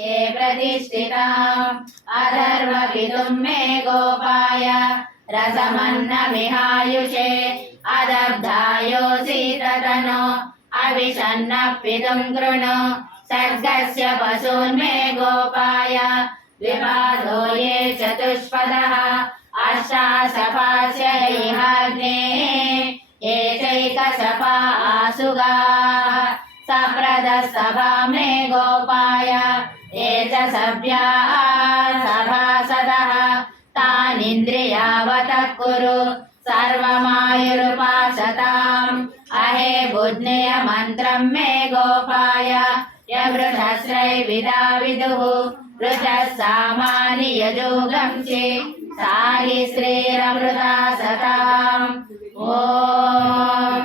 ये प्रतिष्ठिताम् अधर्मविदुं मे गोपाय रसमन्नमिहायुषे अदब्धायोऽसि ततनो अविशन्नपितुं कृणु सर्गस्य पशून्मे गोपाय विबाधो ये चतुष्पदः अष्टाशपास्य इहाग्नेः ये चैकशपा आसुगाः सप्रदसभा मे गोपाय ये च सभ्याः सभासदः तानिन्द्रियावतः कुरु सर्वमायुरुपासताम् अहे बुद्ध्नेयमन्त्रं मे गोपाय यवृषश्रैविदा विदुः वृषः सामानि यजोगं चेत् साहि श्रीरमृता सताम् ॐ